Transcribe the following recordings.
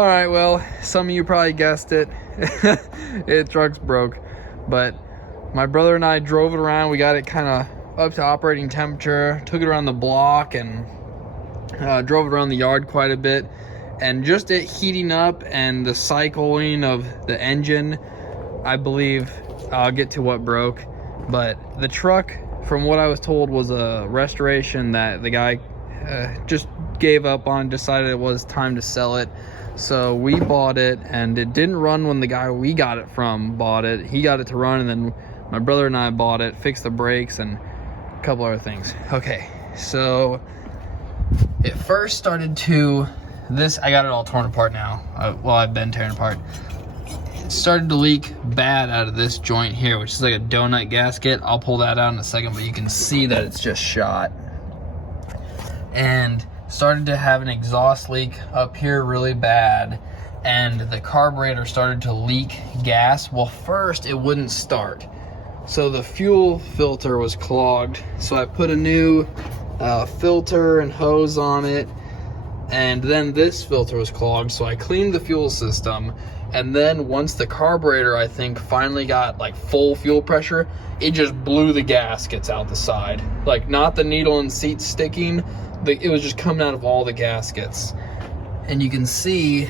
All right, well, some of you probably guessed it. Truck's broke, but my brother and I drove it around. We got it kind of up to operating temperature, took it around the block, and drove it around the yard quite a bit. And just it heating up and the cycling of the engine, I believe I'll get to what broke. But the truck, from what I was told, was a restoration that the guy just gave up on, decided it was time to sell it. So we bought it, and it didn't run when the guy we got it from bought it. He got it to run, and then my brother and I bought it, fixed the brakes, and a couple other things. Okay, so it first started to, I got it all torn apart now. I've been tearing apart. It started to leak bad out of this joint here, which is like a donut gasket. I'll pull that out in a second, but you can see that it's just shot. And started to have an exhaust leak up here really bad, and the carburetor started to leak gas. Well, first it wouldn't start, so the fuel filter was clogged. So I put a new filter and hose on it, and then this filter was clogged, so I cleaned the fuel system. And then once the carburetor, I think, finally got like full fuel pressure, it just blew the gaskets out the side. Like, not the needle and seat sticking, it was just coming out of all the gaskets. And you can see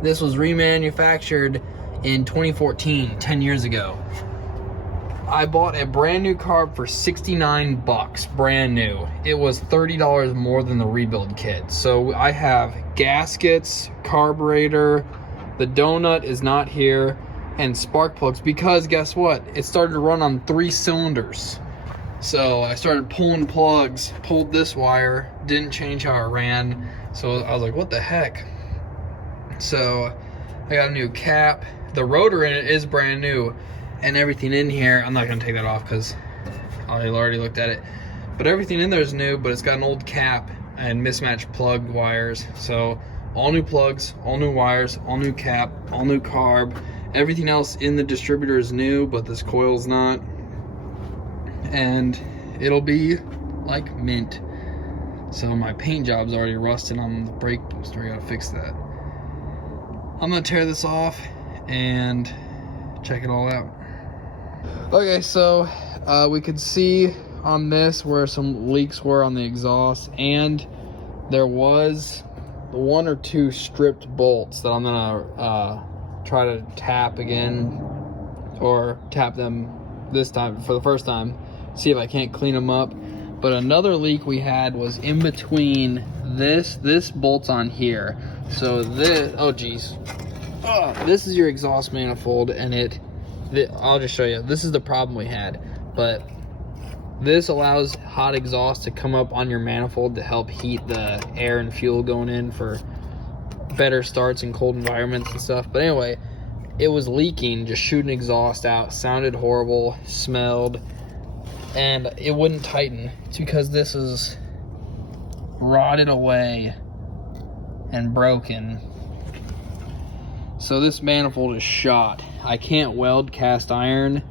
this was remanufactured in 2014, 10 years ago. I bought a brand new carb for 69 bucks, brand new. It was $30 more than the rebuild kit. So I have gaskets, carburetor, the donut is not here, and spark plugs, because guess what? It started to run on 3 cylinders. So I started pulling plugs, pulled this wire, didn't change how it ran. So I was like, what the heck? So I got a new cap. The rotor in it is brand new, and everything in here, I'm not gonna take that off because I already looked at it. But everything in there is new, but it's got an old cap and mismatched plug wires. So all new plugs, all new wires, all new cap, all new carb. Everything else in the distributor is new, but this coil's not. And it'll be like mint. So my paint job's already rusting on the brake booster. I gotta fix that. I'm gonna tear this off and check it all out. Okay, so we could see on this where some leaks were on the exhaust, and there was 1 or 2 stripped bolts that I'm gonna try to tap again, or tap them this time for the first time, see if I can't clean them up. But another leak we had was in between this bolt's on here. So this, oh geez, this is your exhaust manifold, and I'll just show you. This is the problem we had, but this allows hot exhaust to come up on your manifold to help heat the air and fuel going in for better starts in cold environments and stuff. But anyway, it was leaking, just shooting exhaust out, sounded horrible, smelled, and it wouldn't tighten. It's because this is rotted away and broken. So this manifold is shot. I can't weld cast iron.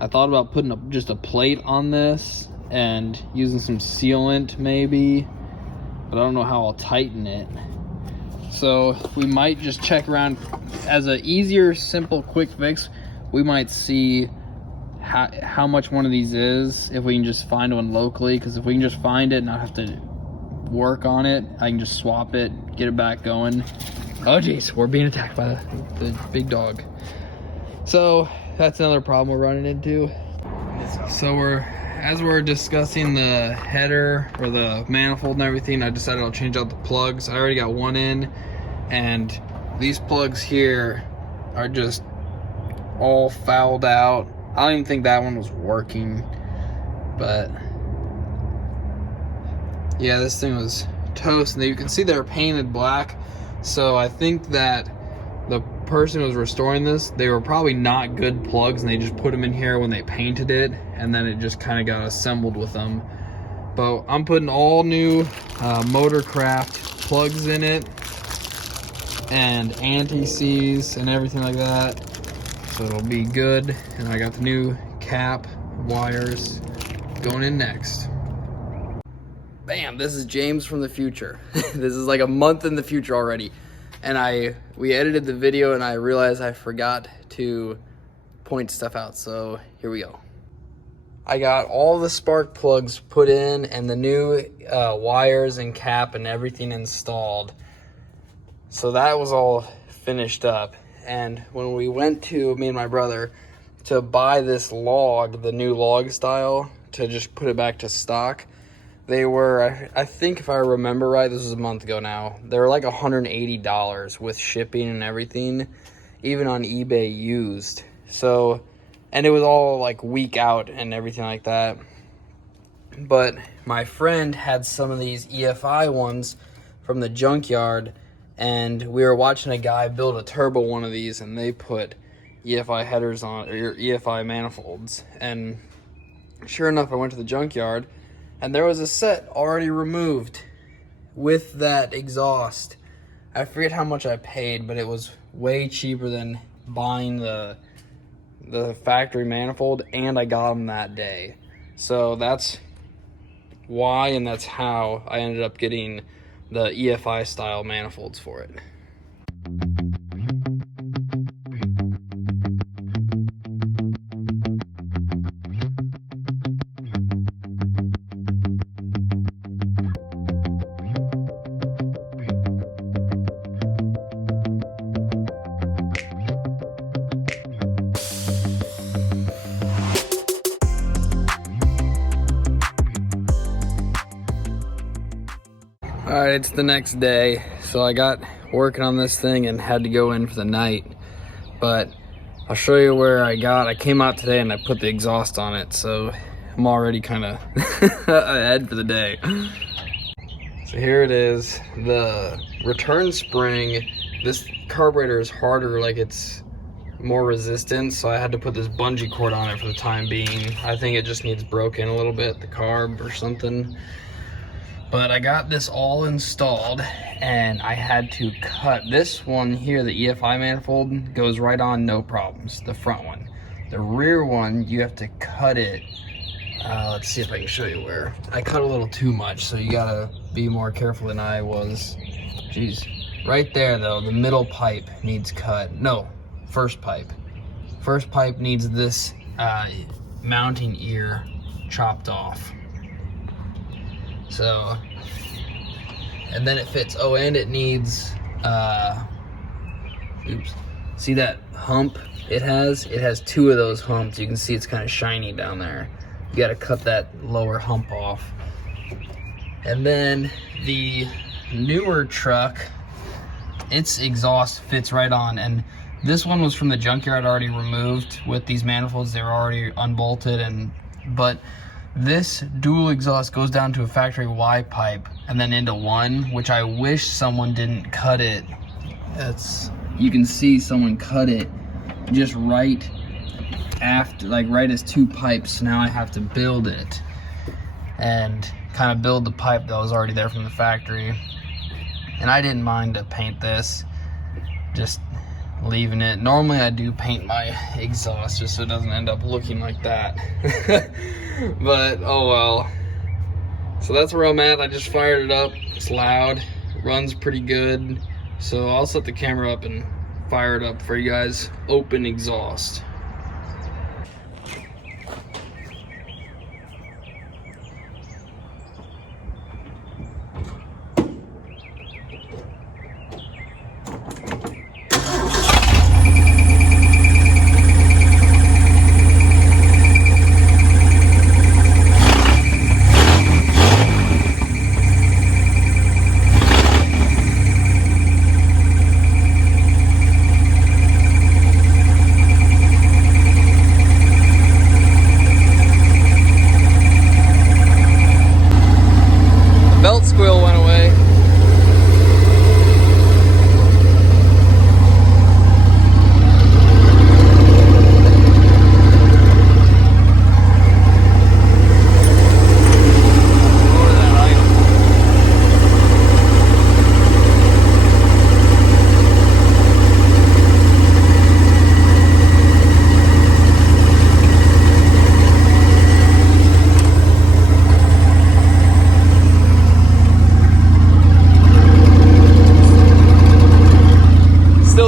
I thought about putting just a plate on this and using some sealant maybe, but I don't know how I'll tighten it. So we might just check around. As an easier, simple, quick fix, we might see how much one of these is, if we can just find one locally. Because if we can just find it and not have to work on it, I can just swap it, get it back going. Oh geez, we're being attacked by the big dog. So that's another problem we're running into. So as we're discussing the header or the manifold and everything, I decided I'll change out the plugs. I already got one in, and these plugs here are just all fouled out. I don't even think that one was working, but yeah, this thing was toast. And you can see they're painted black. So I think that the person who was restoring this, they were probably not good plugs, and they just put them in here when they painted it, and then it just kind of got assembled with them. But I'm putting all new Motorcraft plugs in it, and anti-seize and everything like that, so it'll be good. And I got the new cap wires going in next. Bam, this is James from the future. This is like a month in the future already. and we edited the video and I realized I forgot to point stuff out, so here we go. I got all the spark plugs put in and the new wires and cap and everything installed. So that was all finished up. And when we went to, me and my brother, to buy this log, the new log style, to just put it back to stock, they were, I think if I remember right, this was a month ago now, they were like $180 with shipping and everything, even on eBay used. So, and it was all like week out and everything like that. But my friend had some of these EFI ones from the junkyard, and we were watching a guy build a turbo one of these, and they put EFI headers on, or EFI manifolds. And sure enough, I went to the junkyard, and there was a set already removed with that exhaust. I forget how much I paid, but it was way cheaper than buying the factory manifold, and I got them that day. So that's why, and that's how I ended up getting the EFI style manifolds for it. All right, it's the next day, so I got working on this thing and had to go in for the night, but I'll show you where I came out today and I put the exhaust on it, so I'm already kind of ahead for the day. So here it is, the return spring. This carburetor is harder, like it's more resistant, so I had to put this bungee cord on it for the time being. I think it just needs broken a little bit, the carb or something. But I got this all installed, and I had to cut this one here. The EFI manifold goes right on, no problems, the front one. The rear one, you have to cut it. Let's see if I can show you where. I cut a little too much, so you gotta be more careful than I was. Jeez. Right there though, the middle pipe needs cut. No, first pipe. First pipe needs this mounting ear chopped off. So, and then it fits. Oh, and it needs, oops. See that hump it has? It has two of those humps. You can see it's kind of shiny down there. You gotta cut that lower hump off. And then the newer truck, its exhaust fits right on. And this one was from the junkyard already removed with these manifolds. They were already unbolted, but this dual exhaust goes down to a factory Y pipe and then into one, which I wish someone didn't cut it. You can see someone cut it just right after, like right as two pipes. Now I have to build it and kind of build the pipe that was already there from the factory. And I didn't mind to paint this, just leaving it. Normally I do paint my exhaust just so it doesn't end up looking like that. But oh well. So that's where I'm at. I just fired it up. It's loud, runs pretty good. So I'll set the camera up and fire it up for you guys. Open exhaust.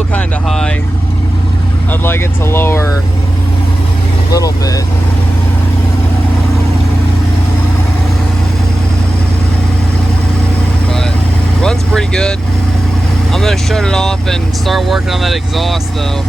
still kind of high. I'd like it to lower a little bit. But runs pretty good. I'm gonna shut it off and start working on that exhaust though.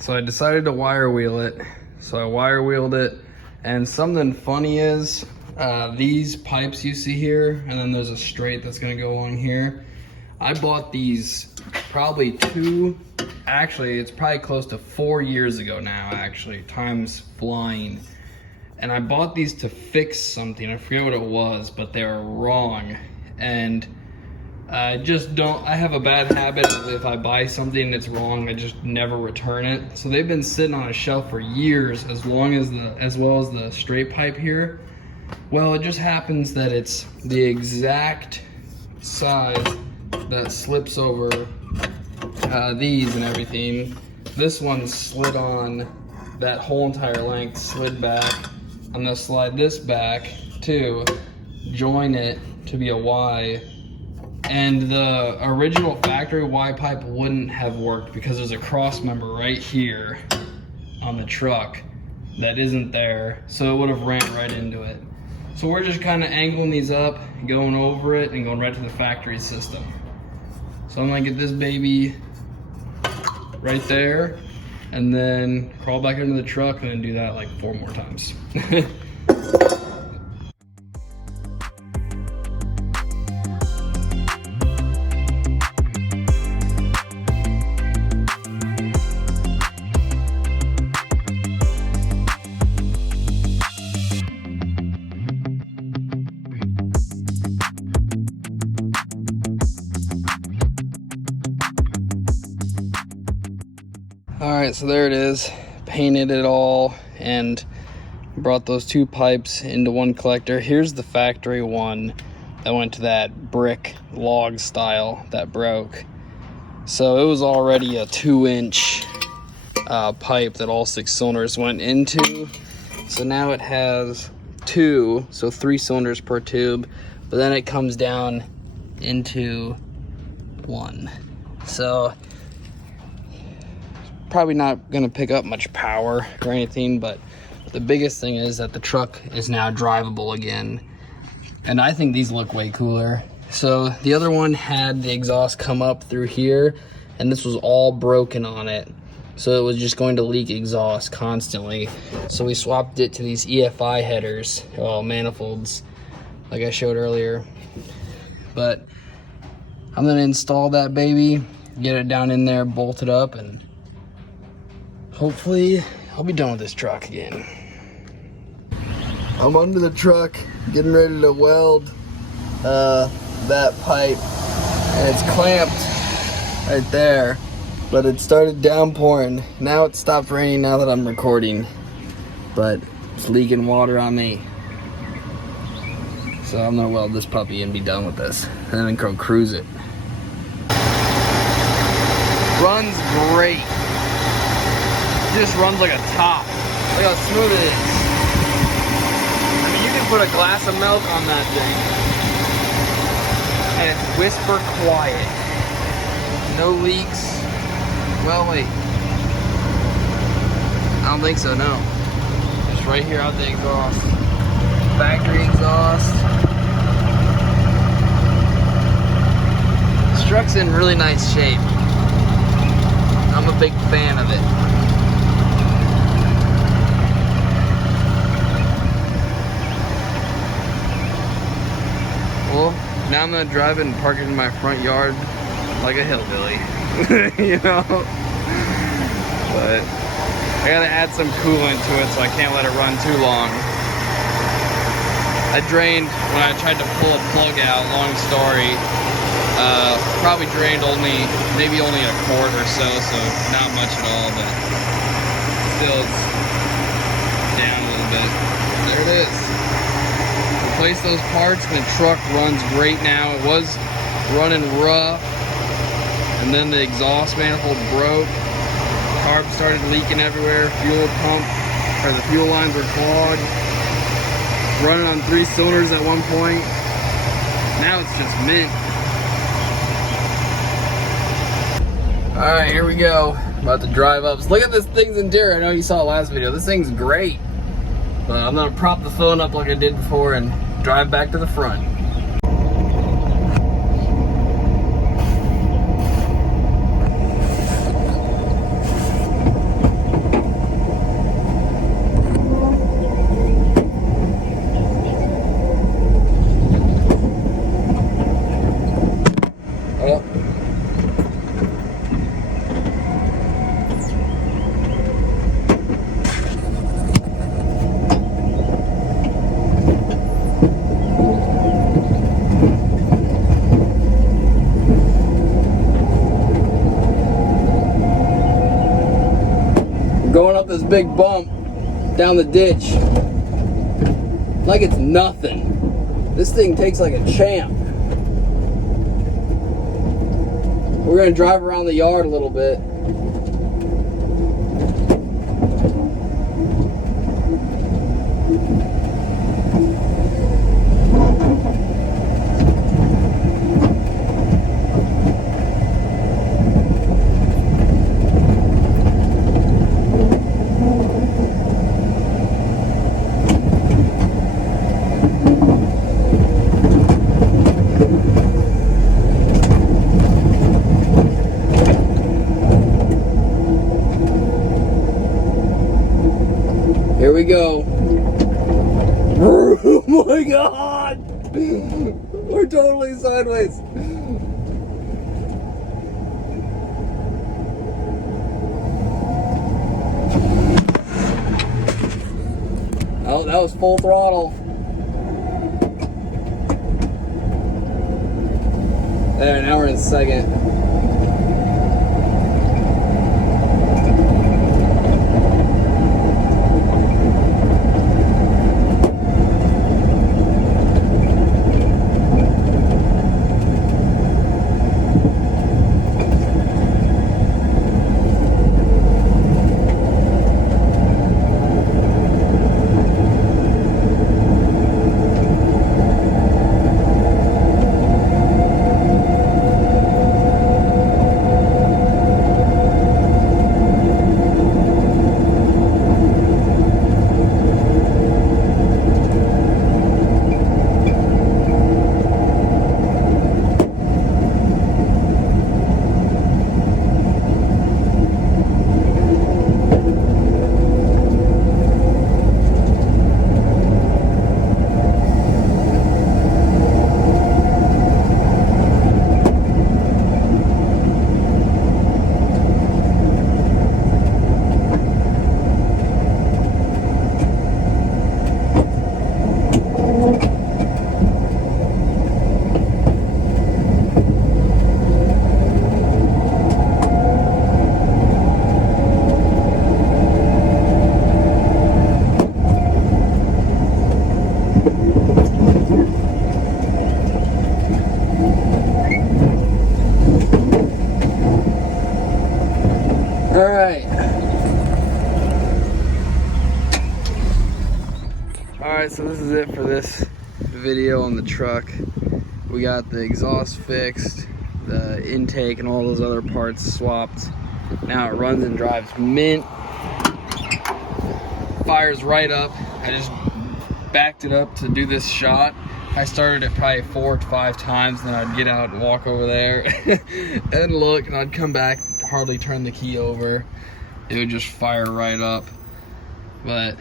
So I decided to wire wheel it. So I wire wheeled it, and something funny is these pipes you see here, and then there's a straight that's gonna go along here. I bought these probably it's probably close to 4 years ago now, actually. Time's flying. And I bought these to fix something. I forget what it was, but they were wrong. And I have a bad habit of if I buy something that's wrong, I just never return it. So they've been sitting on a shelf for years, as well as the straight pipe here. Well, it just happens that it's the exact size that slips over these and everything. This one slid on that whole entire length, slid back. I'm gonna slide this back too, join it to be a Y. And the original factory Y pipe wouldn't have worked because there's a cross member right here on the truck that isn't there, so it would have ran right into it. So we're just kind of angling these up, going over it, and going right to the factory system. So I'm gonna get this baby right there, and then crawl back into the truck and then do that like 4 more times. All right, so there it is. Painted it all and brought those 2 pipes into one collector. Here's the factory one that went to that brick log style that broke. So it was already a 2-inch pipe that all 6 cylinders went into. So now it has 2, so 3 cylinders per tube, but then it comes down into 1. So probably not gonna pick up much power or anything, but the biggest thing is that the truck is now drivable again. And I think these look way cooler. So the other one had the exhaust come up through here, and this was all broken on it. So it was just going to leak exhaust constantly. So we swapped it to these EFI headers, manifolds, like I showed earlier. But I'm gonna install that baby, get it down in there, bolt it up, and hopefully I'll be done with this truck again. I'm under the truck, getting ready to weld that pipe, and it's clamped right there, but it started downpouring. Now it stopped raining now that I'm recording, but it's leaking water on me. So I'm gonna weld this puppy and be done with this, and then go cruise it. Runs great. It just runs like a top. Look how smooth it is. I mean, you can put a glass of milk on that thing. And it's whisper quiet. No leaks. Well, wait. I don't think so, no. Just right here out the exhaust. Factory exhaust. This truck's in really nice shape. I'm a big fan of it. Well, now I'm gonna drive it and park it in my front yard like a hillbilly, you know? But I gotta add some coolant to it, so I can't let it run too long. I drained, when I tried to pull a plug out, long story, probably drained maybe only a quart or so not much at all, but still it's down a little bit. There it is. Replace those parts and the truck runs great now. It was running rough, and then the exhaust manifold broke. Carb started leaking everywhere. The fuel lines were clogged. Running on 3 cylinders at one point. Now it's just mint. All right, here we go. About to drive up. So look at this thing's interior. I know you saw it last video. This thing's great. But I'm gonna prop the phone up like I did before and drive back to the front. Going up this big bump down the ditch like it's nothing. This thing takes like a champ. We're gonna drive around the yard a little bit. Here we go. Oh my God! We're totally sideways. Oh, that was full throttle. There, now we're in second. Alright, so this is it for this this video on the truck. We got the exhaust fixed, the intake and all those other parts swapped. Now it runs and drives mint. Fires right up. I just backed it up to do this shot. I started it probably 4 to 5 times, then I'd get out and walk over there and look, and I'd come back, hardly turn the key over. It would just fire right up. But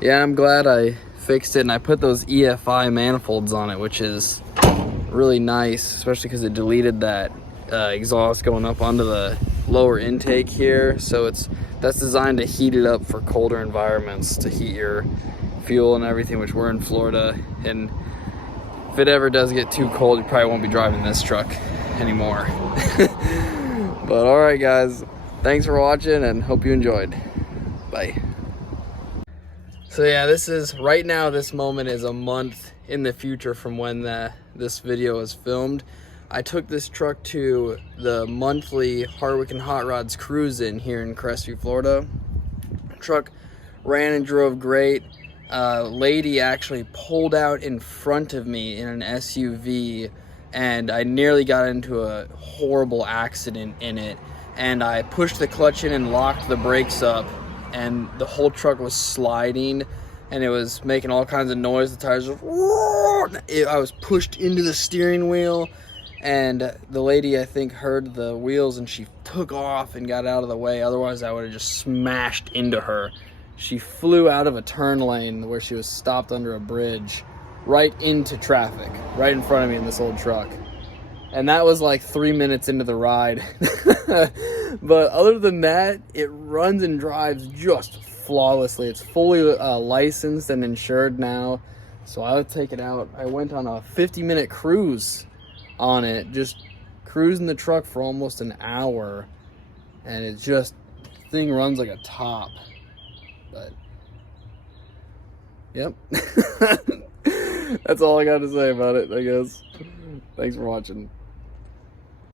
yeah, I'm glad I fixed it, and I put those EFI manifolds on it, which is really nice, especially because it deleted that exhaust going up onto the lower intake here. So that's designed to heat it up for colder environments, to heat your fuel and everything, which we're in Florida, and if it ever does get too cold, you probably won't be driving this truck anymore. But all right guys, thanks for watching and hope you enjoyed. Bye. So yeah, right now this moment is a month in the future from when this video was filmed. I took this truck to the monthly Hardwick and Hot Rods cruise-in here in Crestview, Florida. Truck ran and drove great. Lady actually pulled out in front of me in an SUV, and I nearly got into a horrible accident in it. And I pushed the clutch in and locked the brakes up, and the whole truck was sliding, and it was making all kinds of noise. The tires were, I was pushed into the steering wheel, and the lady, I think, heard the wheels and she took off and got out of the way. Otherwise I would have just smashed into her. She flew out of a turn lane where she was stopped under a bridge right into traffic, right in front of me in this old truck. And that was like 3 minutes into the ride. But other than that, it runs and drives just flawlessly. It's fully licensed and insured now. So I would take it out. I went on a 50-minute cruise on it, just cruising the truck for almost an hour. And it just, the thing runs like a top. But yep. That's all I got to say about it, I guess. Thanks for watching.